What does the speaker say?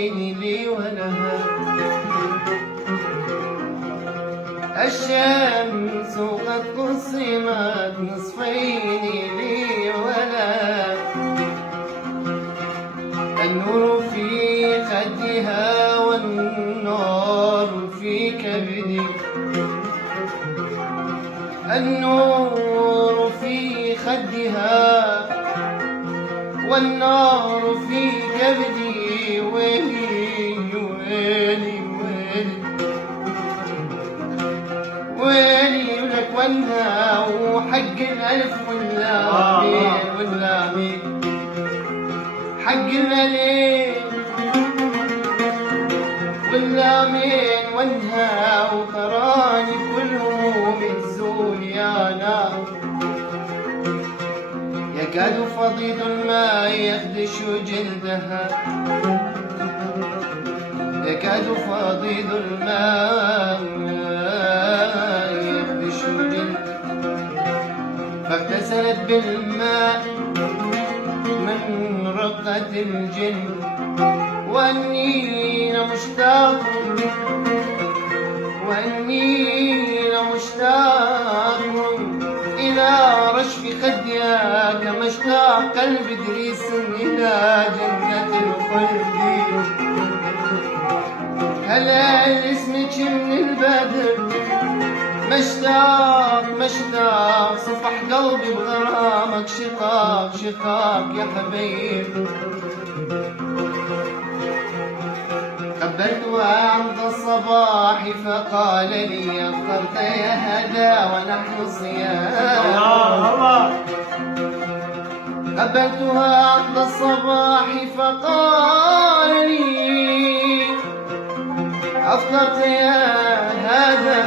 نصفين لي ولها. الشمس قد قسمت نصفين لي ولها. النور في خدها والنار في كبدي. النور في خدها والنار في كبدي. ويلي ويلي ويلي ويلي لك وانها وحق الألف واللامين واللامين. حق الألف واللامين وانها وتراني كل هموم تزول يا نار. يكاد فضيض الماء يخدش جلدها. يكاد فضيض الماء يخدش جلدها. فاغتسلت بالماء من رقة الجن. وأني مشتاق إلى رشف خدها كما اشتاق قلب إدريس إلى جنة الخلد. هلا اسمك من البدر مشتاق صفح قلبي بغرامك شقاق شقاق يا حبيب. قبلتها عند الصباح فقال لي أفطرت يا هدى ونحن صيام. قبلتها عند الصباح فقال لي أفطرت يا هدى